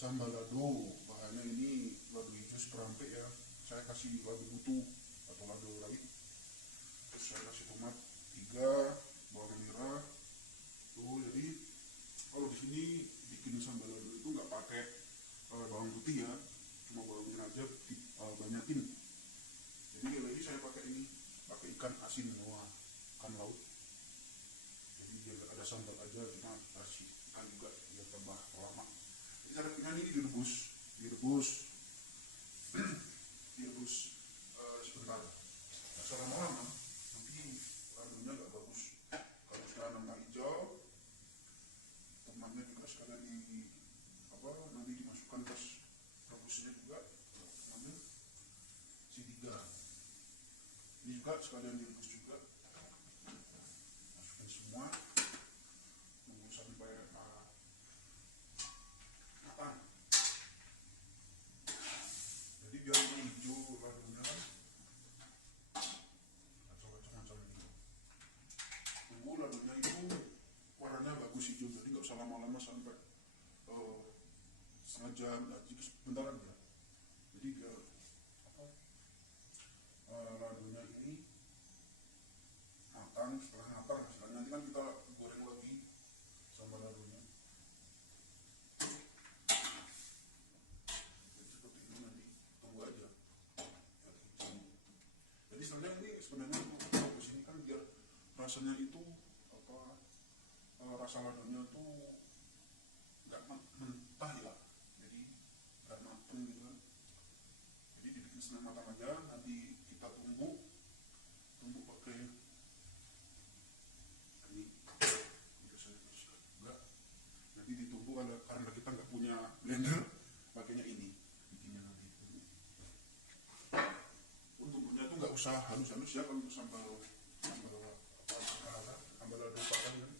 Sambal lado, bahannya ini lado hijau seperempek ya. Saya kasih lado butuh atau lado rawit. Terus saya kasih tomat 3, bawang merah. Tuh, jadi kalau di sini bikin sambal lado itu nggak pakai bawang putih ya, cuma bawang merah aja banyakin. Jadi kali ini saya pakai ikan asin semua, ikan laut. Jadi biar ada sambal aja, cuma kasih ikan juga biar tambah lama. Jadi cara bikinnya ini direbus direbus sebentar. Nggak selama-lama, nanti ladunya nggak bagus. Kalau sudah nambah hijau, tomatnya juga sekalian nanti dimasukkan ke rebusnya juga, tomatnya C3. Ini juga sekalian direbus juga, masukin semua, tunggu sampai matang. Jadi biar ini hijau ladunya kan, kacau-kacau macam ini. Tunggu ladunya itu warnanya bagus hijau, jadi nggak usah lama-lama sampai setengah jam, jadi bentaran ya. Jadi biar ladunya ini matang. Setelah matang nanti kan kita goreng lagi sama ladunya. Jadi seperti ini, nanti tunggu aja. Jadi sebenarnya bagus ini kan biar rasanya itu rasa ladunya tuh nggak mentah ya, jadi nggak mateng gitu kan. Jadi dibikin setengah matang aja, nanti kita tunggu pakai ini. Biasanya enggak, nanti ditunggu karena kita nggak punya blender, pakainya ini bikinnya nanti. Tumbuknya tuh nggak usah halus-halus ya, kalau untuk sambal lado padang kan.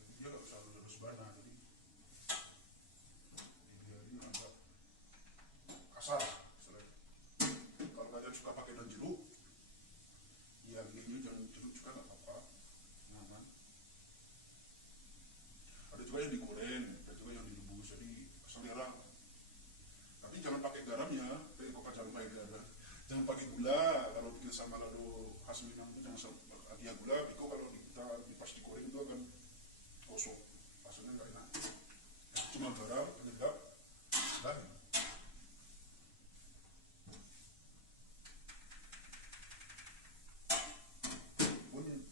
Jadi dia nggak usah halus-halus banget, jadi dibiarin agak kasar. Kalau kalian suka pakai daun jeruk, ya gini jangan jeruk juga nggak apa-apa. Nah, kan? Ada juga yang digoreng, ada juga yang direbus, jadi selera. Tapi jangan pakai garam ya, jangan pakai gula. Kalau bikin sambal lado khas Minang itu jangan lagi ya gula, biko kalau kita pas digoreng itu akan gosong, rasanya nggak enak. Cuma garam, penyedap, dan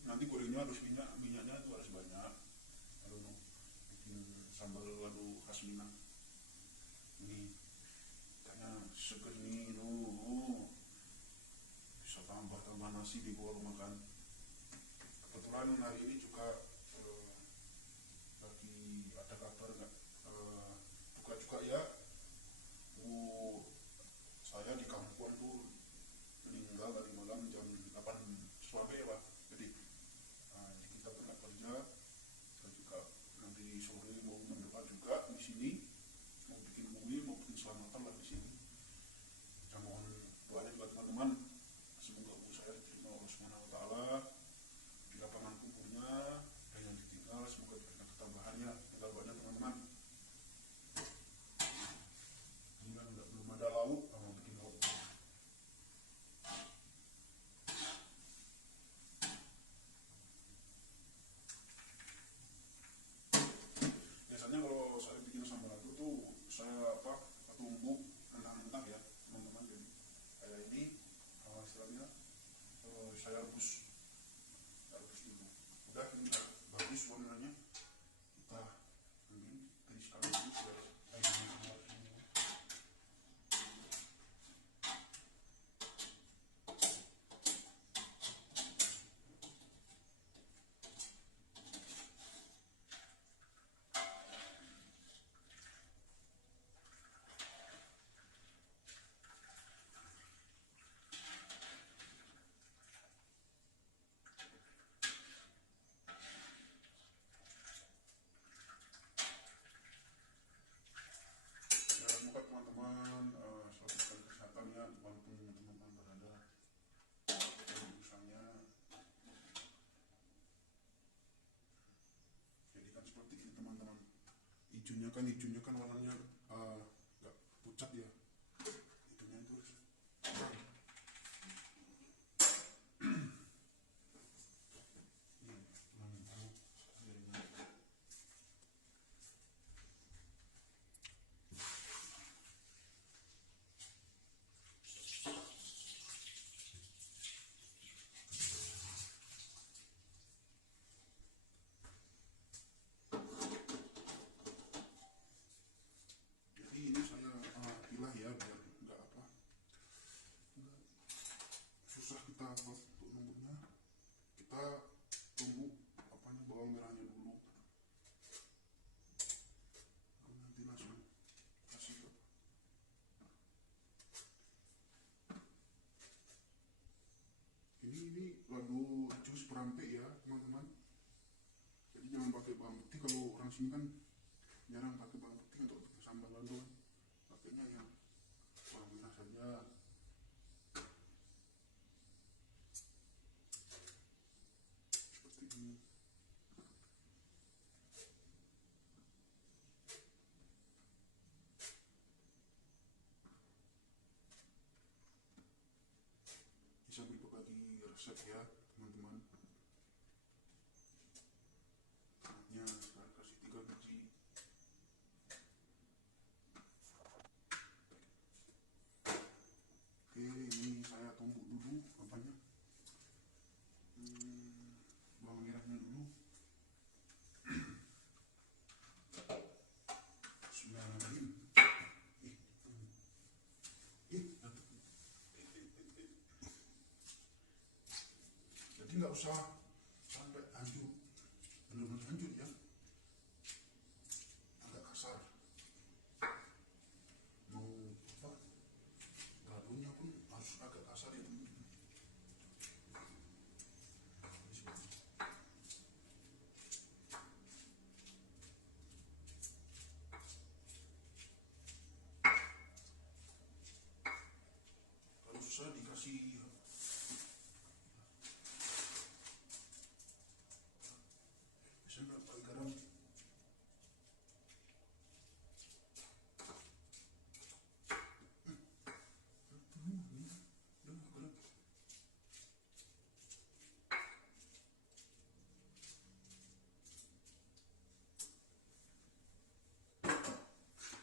nanti gorengnya harus minyaknya itu harus banyak. Kalau bikin sambal lado khas Minang ini kayaknya seger nih, bisa tambah nasi di bawah makan. Kebetulan hari ini juga lagi ada kabar duka juga ya, saya di kampung tuh meninggal tadi malam jam 8 sore ya Pak. Jadi kita pernah kerja, saya juga nanti sore mau mendoa juga di sini, mau bikin kue, mau bikin selamatan lah di sini. Saya mohon doanya juga teman-teman, semoga saya diterima Allah SWT di lapangan kuburnya, hijaunya kan warnanya nggak pucat ya, itunya itu terang. Jadi ini saya pilah ya biar nggak apa, nggak susah kita untuk numbuknya. Kita tumbuk apanya, bawang merahnya dulu, nanti langsung kasih apa. Ini ladu jus perampik ya teman-teman. Jadi jangan pakai bawang putih, kalau orang sini kan jarang pakai bawang putih untuk sambal ladu, pakainya yang bawang merah saja. Seperti ini. Bisa berbagi resep ya teman-teman. Tomatnya sekarang kasih 3 biji. Oke, ini saya tumbuk dulu apanya, bawang merahnya dulu. Bismillahirrahmanirrahim. Jadi nggak usah sampai hancur, benar-benar hancur ya, agak kasar. Mau apa, ladunya pun harus agak kasar ya teman-teman. Kalau susah dikasih bisa nggak pakai garam.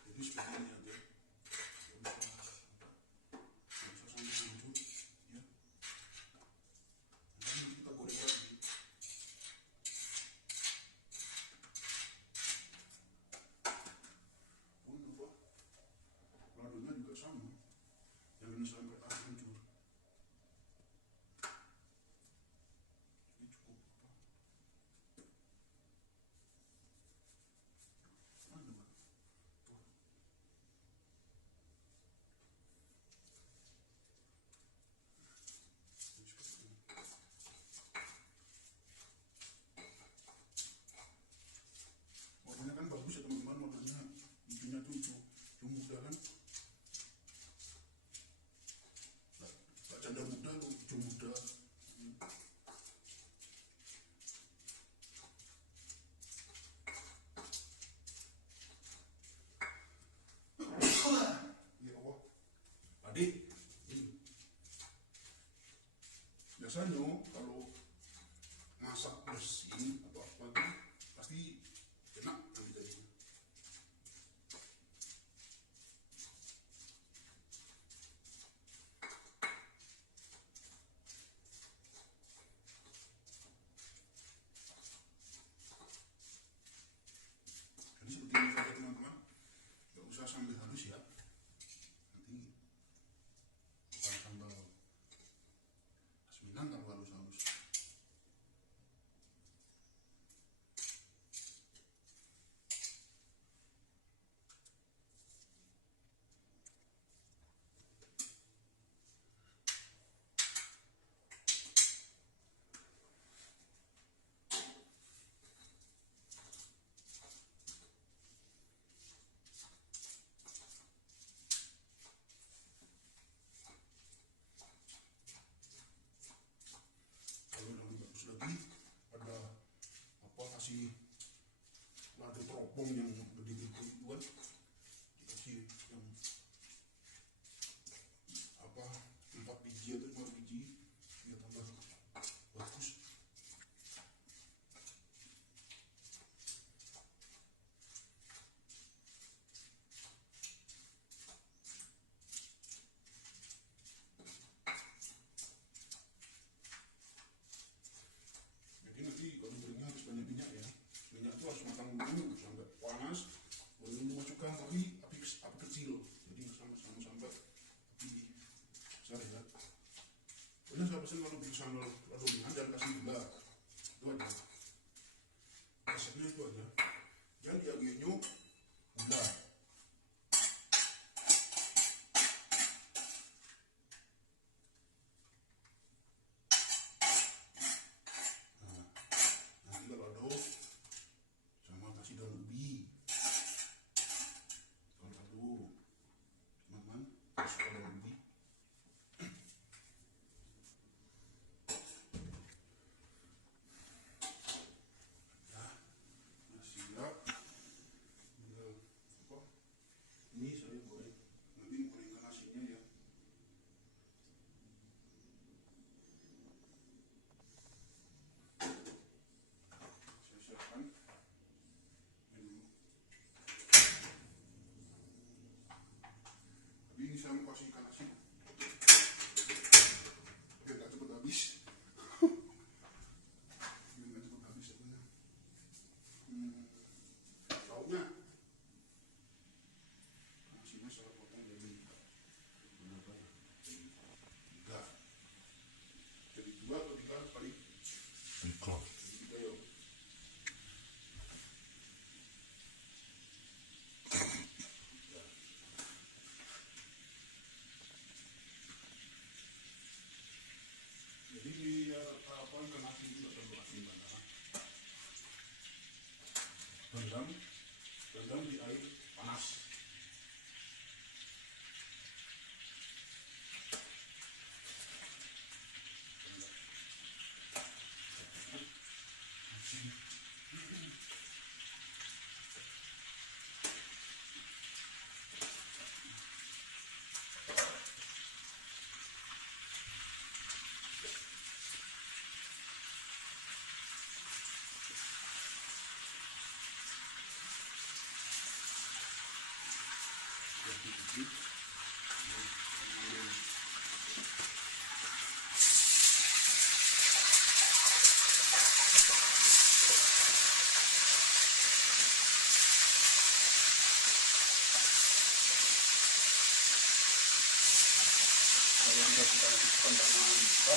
Jadi seperti ini aja, bisa sampai hancur ya. Nanti kita goreng lagi. Pun apa, ladunya juga sama, jangan sampai hancur. Ini cukup apa, mana Pak? Tuh. Ini seperti ini. Warnanya kan bagus ya teman-teman, warnanya hijaunya tuh hijau muda kan, nggak janda muda loh, hijau muda. Ya Allah, adik, ini biasanya kalau masak bersih atau apa tuh pasti enak nanti jadinya. Jadi seperti ini saja teman-teman, nggak usah sambil halus ya, nanti bukan sambal asminan kalau halus-halus. sambal lado ringan dan kasih gula, itu aja. Resepnya itu aja. Dan diagenyo gula. Nanti kalau ada sama kasih daun ubi. Kalau teman-teman suka daun ubi. Ini saya goreng, nanti gorengkan nasinya ya. Saya siapkan ini. Tapi ini saya mau kasih ikan nasi biar gak cepet habis. Biar gak cepet habis ya. Lauknya nasinya saya potong jadi berapa ya? 3. Jadi 2 atau 3 kali? 3. Jadi 3 ya. Jadi dia apa ikan nasi itu tidak terlalu asin banget. Rendam di air panas. Kalau kita suka pandangan kita ada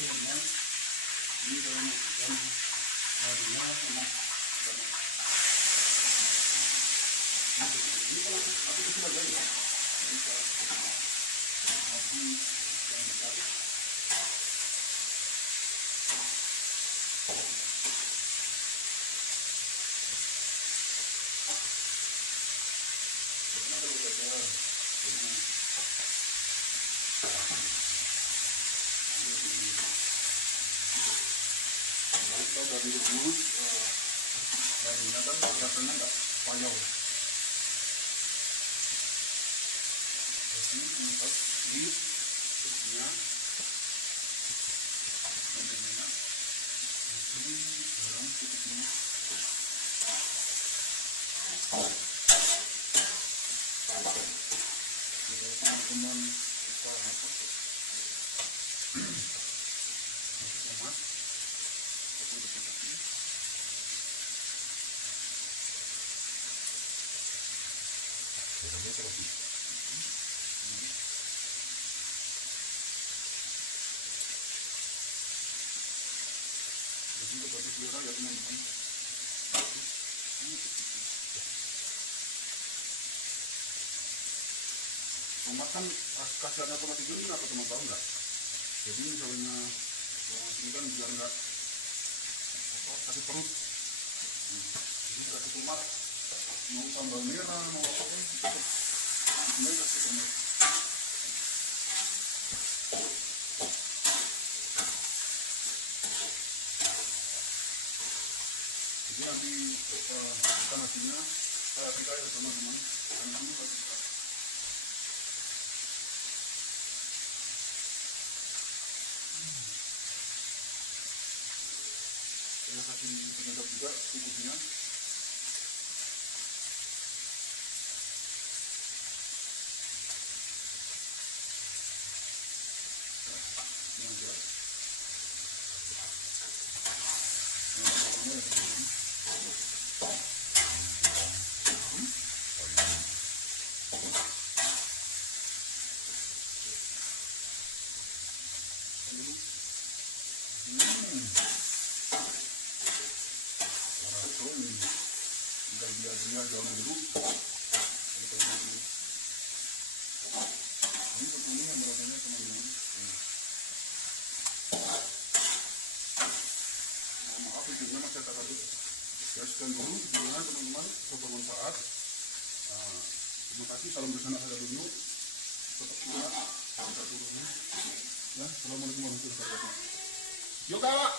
teman-teman, ini kalau masukkan ladunya sama ini kalau aku kecil aja ya, bisa api yang besar. Karena kalau ada kalau udah direbus, ladunya kan rasanya nggak payau. Ini untuk di susunya, ladunya, ini garam sedikitnya. Kalau teman-teman suka apa? Tomat. Garamnya terlebih. Jadi untuk batu selera ya teman-teman. Tomat kan kasarnya tomat itu ini apa teman tahu nggak? Jadi misalnya Bawang ini kan biar nggak sakit perut. Jadi kasih tomat, mau sambal merah, mau apa pun, ini kasih tomat. Jadi nanti kita nasinya kita ya teman-teman, nanti kita saya kasih penyedap juga secukupnya. Ini aja. Dia daun biru ini seperti yang rasanya teman-teman. Maaf videonya masih tak habis ya, sekian dulu videonya teman-teman, semoga bermanfaat. Terima kasih, salam bersama saya dulu, tetap semangat kita turunnya ya. Assalamualaikum warahmatullahi wabarakatuh. Yuk kawak.